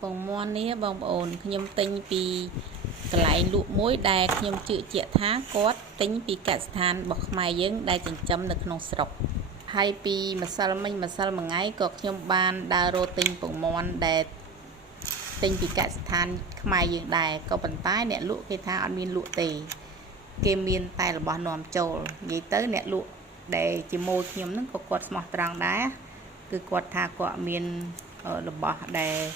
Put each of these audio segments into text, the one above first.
Bông mòn ní bông ổn nhâm tinh pi cái lại lụa muối đài nhâm chữ chẹt thá cốt tính pi cả than bọc mài dưỡng đài chỉnh chấm được nông sọc hai pi mà sao mà ngay cọc nhâm ban đa rô tinh bông mòn đài tinh pi cả than mài dưỡng đài có bàn tay nè lụa cái thang ăn miên lụa tì kem miên tay là bỏ nòm trầu vậy tới nè lụa để chỉ môi nhâm nó có quạt mọt trăng đá cứ quạt thà quạ miên là bỏ để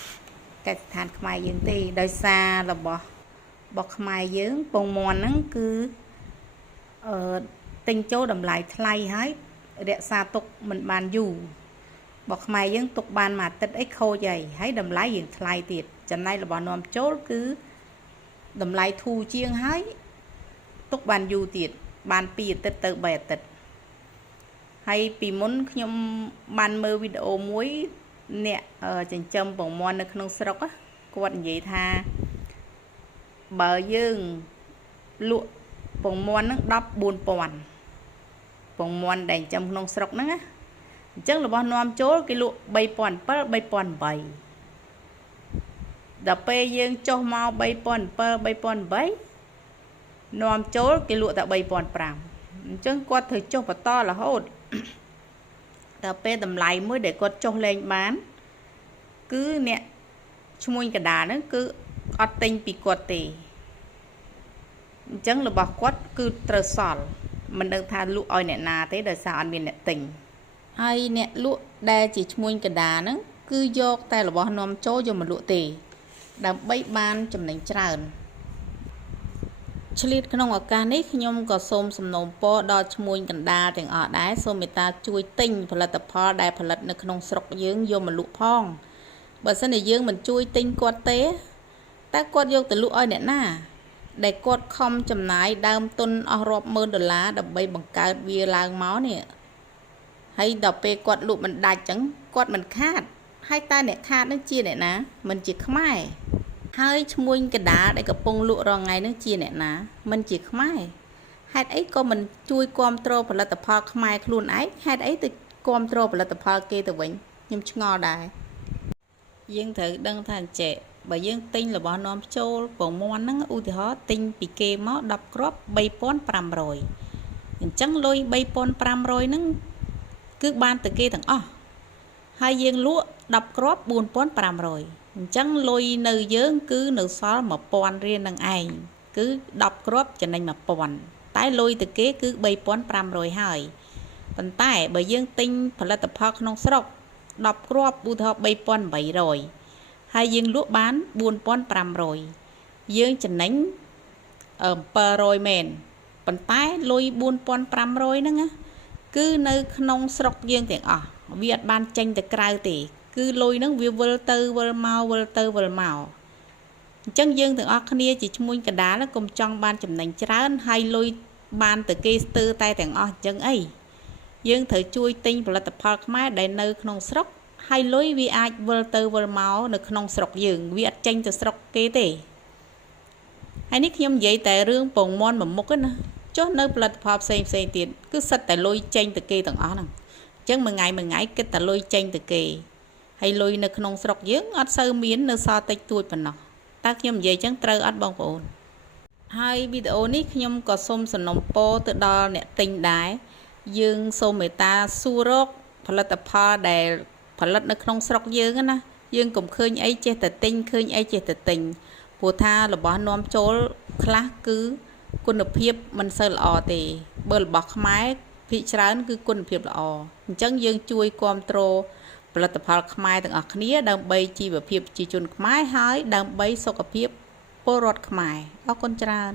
cái than khai dương tì đời xa là bỏ khai dương bông mòn nó cứ tinh châu đầm lại thay hết để xa tục mình bàn dù bỏ khai dương tục bàn mà tất ích khô dày hãy đầm lái dương thay tiệt chẳng này là bỏ nòm chốt cứ đầm lại thu chiêng hết tục bàn dù tiệt bàn pi tất tự bè tật hay pi muốn nhom bàn mơ video muối nè chỉnh châm bông mòn ởក្នុងស្រុកគាត់និយាយថាបើយើងលក់ពងមាន់ហ្នឹង14,000ពងមាន់ដែលចំក្នុងស្រុកហ្នឹងណាអញ្ចឹងរបស់នាំចូលគេលក់3,700 3,800ដល់ពេលយើងចុះមក3,700 3,800នាំចូលគេលក់តែ3,500អញ្ចឹងគាត់ត្រូវចុះបន្តរហូតដល់ពេលតម្លៃមួយដែលគាត់ចុះលេងបានគឺអ្នកឈ្មួញកដាហ្នឹងគឺអត់ទិញពីគាត់ទេអញ្ចឹងរបស់គាត់គឺត្រូវសល់មិនដឹងថាលក់ឲ្យអ្នកណាទេដោយសារអត់មានអ្នកទិញហើយអ្នកលក់ដែលជាឈ្មួញកដាហ្នឹងគឺយកតែរបស់នាំចូលយកមកលក់ទេដើម្បីបានចំណេញច្រើនឆ្លៀតក្នុងឱកាសនេះខ្ញុំក៏សូមសំណូមពរដល់ឈ្មួញកណ្ដាលទាំងអស់ដែរសូមមេត្តាជួយទិញផលិតផលដែលផលិតនៅក្នុងស្រុកយើងយកមកលក់ផងបើសិនជាយើងមិនជួយទិញគាត់ទេតើគាត់យកទៅលក់ឲ្យអ្នកណាដែលគាត់ខំចំណាយដើមទុនអស់រាប់ម៉ឺនដុល្លារដើម្បីបង្កើតវាឡើងមកនេះហើយដល់ពេលគាត់លក់មិនដាច់ចឹងគាត់មិនខាតហើយតើអ្នកខាតនឹងជាអ្នកណាមិនជាខ្មែរហើយឈ្មួញកដាលដែលកំពុងលក់រងថ្ងៃនឹងជាអ្នកណាមិនជាខ្មែរហេតុអីក៏មិនជួយគ្រប់គ្រងផលិតផលខ្មែរខ្លួនឯងហេតុអីទៅគ្រប់គ្រងផលិតផលគេទៅវិញខ្ញុំឆ្ងល់ដែរយើងត្រូវដឹងថាអញ្ចេះបើយើងទិញរបស់នាំចូលពងមាន់ហ្នឹងឧទាហរណ៍ទិញពីគេមក10គ្រាប់3,500អញ្ចឹងលុយ3,500ហ្នឹងគឺបានទៅគេទាំងអស់ហើយយើងលក់10គ្រាប់4,500អញ្ចឹងលុយនៅយើងគឺនៅសល់ 1,000 រៀលនឹងឯងគឺ10គ្រាប់ចំណេញ 1,000 តែលុយទៅគេគឺ 3,500 ហើយប៉ុន្តែបើយើងទិញផលិតផលក្នុងស្រុក10គ្រាប់ឧទាហរណ៍ 3,800 ហើយយើងលក់បាន 4,500 យើងចំណេញ700មែនប៉ុន្តែលុយ 4,500 ហ្នឹងគឺនៅក្នុងស្រុកយើងទាំងអស់វាអត់បានចេញទៅក្រៅទេគឺលុយហ្នឹងវាវិលទៅវិលមកវិលទៅវិលមកអញ្ចឹងយើងទាំងអស់គ្នាជាឈ្មួញកដាលកុំចង់បានចំណេញច្រើនហើយលុយបានទៅគេស្ទើរតែទាំងអស់អញ្ចឹងអីយើងត្រូវជួយទិញផលិតផលខ្មែរដែលនៅក្នុងស្រុកហើយលុយវាអាចវិលទៅវិលមកនៅក្នុងស្រុកយើងវាអត់ចេញទៅស្រុកគេទេហើយនេះខ្ញុំនិយាយតែរឿងពងមាន់មួយមុខណាចុះនៅផលិតផលផ្សេងទៀតគឺសិតតែលុយចេញទៅគេទាំងអស់ហ្នឹងអញ្ចឹងមួយថ្ងៃគិតតែលុយចេញទៅគេហើយលុយនៅក្នុងស្រុកយើងអត់សូវមាននៅសល់តិចតួចប៉ុណ្ណោះតើខ្ញុំនិយាយអញ្ចឹងត្រូវអត់បងប្អូនហើយវីដេអូនេះខ្ញុំក៏សូមសំណូមពរទៅដល់អ្នកទិញដែរយើងសូមមេត្តាសួររកផលិតផលដែលផលិតនៅក្នុងស្រុកយើងណាយើងកុំឃើញអីចេះតែទិញឃើញអីចេះតែទិញព្រោះថារបស់នាំចូលខ្លះគឺគុណភាពមិនសូវល្អទេបើរបស់ខ្មែរភាគច្រើនគឺគុណភាពល្អអញ្ចឹងយើងជួយគ្រប់គ្រងផលិតផលខ្មែរទាំងអស់គ្នាដើម្បីជីវភាពប្រជាជនខ្មែរហើយដើម្បីសុខភាពពលរដ្ឋខ្មែរអរគុណច្រើន